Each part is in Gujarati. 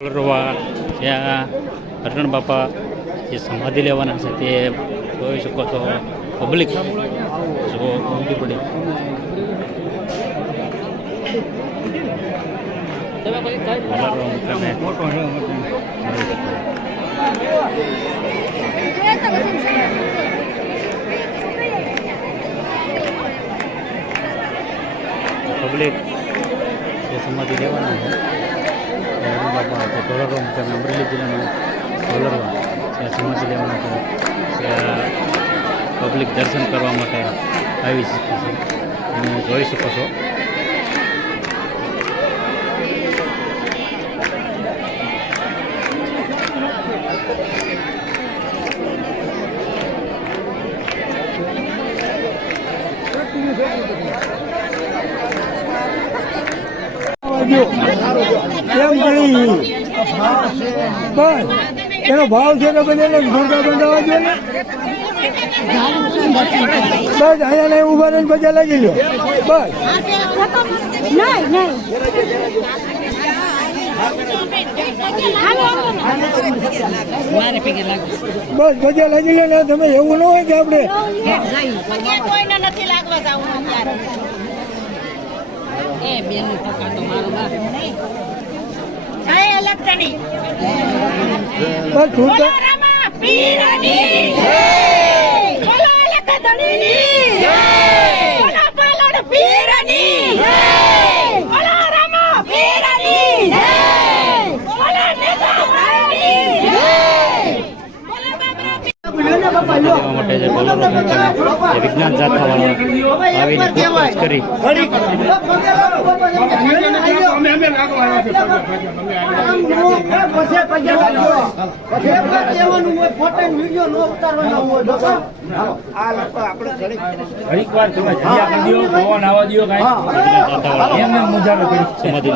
કરવા ત્યાં હરણ બાપા જે સમાધિ લેવાના છે તે જોઈ શકો છો. પબ્લિક જો ઉમટી પડી. પબ્લિક જે સમાધિ લેવાના છે બાપા તે ધોળારો મુકામે અમરેલી જિલ્લાનું ધોળરવા ત્યાં સમાધિ લેવાના છે. ત્યાં પબ્લિક દર્શન કરવા માટે આવી શકે છે. તમે જોઈ શકો છો. એનો ભાવ છે તો બધાને ઘોડા બંધાવા જોઈએ ને. બસ અહીંયા ઉભા રહીને બધા લાગી લો. બસ બસ બધા લાગી લો ને. તમે એવું ન હોય કે આપણે માટે જે વિજ્ઞાન જાથાવાળા આવીને પૂછપરછ કરી. સમાધિ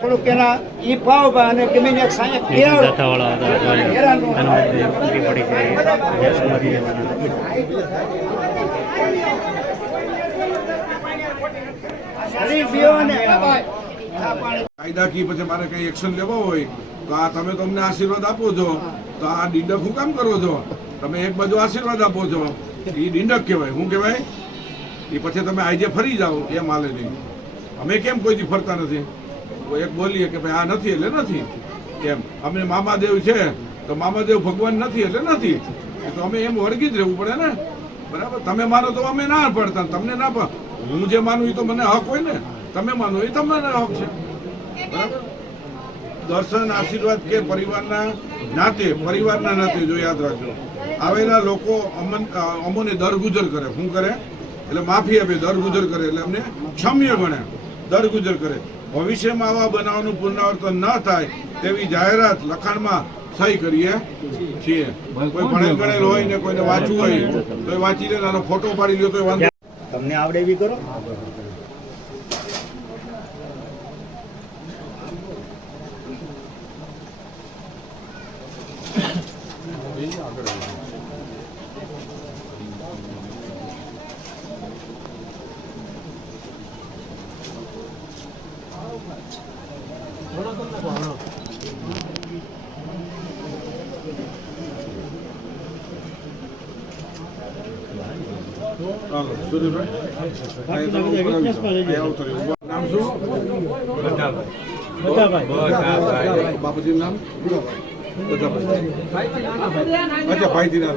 થોડુંક એના ઈ ભાવ અને ગમે જાથાવાળા પડી છે સમાધિ લેવાના. કાયદાકીય પછી મારે કઈ એક્શન લેવો હોય તો આ તમે તમને આશીર્વાદ આપો છો તો આ ડીંડક હું કામ કરો છો? તમે એક બાજુ આશીર્વાદ આપો છો એ ડીંડક કહેવાય. શું કહેવાય? એ પછી તમે આજે ફરી જાઓ એમ હાલે નહીં. અમે કેમ કોઈથી ફરતા નથી? એક બોલીએ કે ભાઈ આ નથી એટલે નથી એમ. અમે મામાદેવ છે તો મામાદેવ ભગવાન નથી એટલે નથી. તો અમે એમ વળગી જ રહેવું પડે ને. બરાબર? તમે માનો તો અમે ના પડતા, તમને ના. હું જે માનું એ તો મને હક હોય ને. તમે માનો એ તમને હક છે. બરાબર? દર્શન આશીર્વાદ કે પરિવારના નાતે જો યાદ રાખજો. આવેલા લોકો અમોને દરગુજર કરે. શું કરે? એટલે માફી આપે. દરગુજર કરે એટલે અમને ક્ષમ્ય ગણે. દરગુજર કરે. ભવિષ્યમાં આવા બનાવનું પુનરાવર્તન ન થાય તેવી જાહેરાત લખાણમાં સહી કરીએ છીએ. કોઈ ભણેલ ગણેલ હોય ને કોઈને વાંચવું હોય તો એ વાંચી લે. આનો ફોટો પાડી લ્યો તો એ વાંધો. તમને આવડે એવી કરો. નામ શું? બાપુજી નામ? અચ્છા, ભાઈજી નામ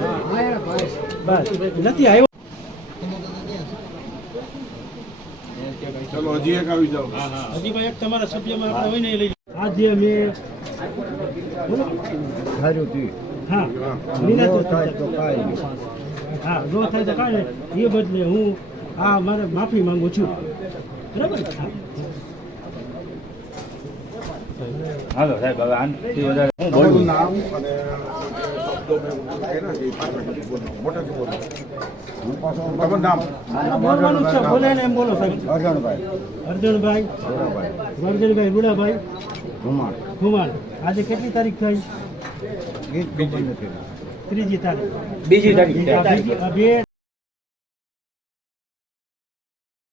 નથી આવ્યો. ચલો હજી એક આવી જાઓ. હજી ભાઈ એક તમારા સભ્યમાં આપણે હોય ને લઈ. આજે અમે હા જો થાય તો કાંઈ એ બદલે હું આ મારે માફી માંગુ છું. બરાબર? હાલો સાહેબ, હવે આનાથી વધારે હું તમારું બોલું. નામ અને શબ્દો મેં કર્યા છે એ પાછળથી બોલો. મોટેથી બોલો. તમારું નામ? બોલવાનું છે. બોલે ને એમ બોલો સાહેબ. અર્જણભાઈ વર્જનભાઈ રૂડાભાઈ ખુમાણ. આજે કેટલી તારીખ થઈ? ત્રીજી તારીખ બીજી તારીખ છે. બીજી- બે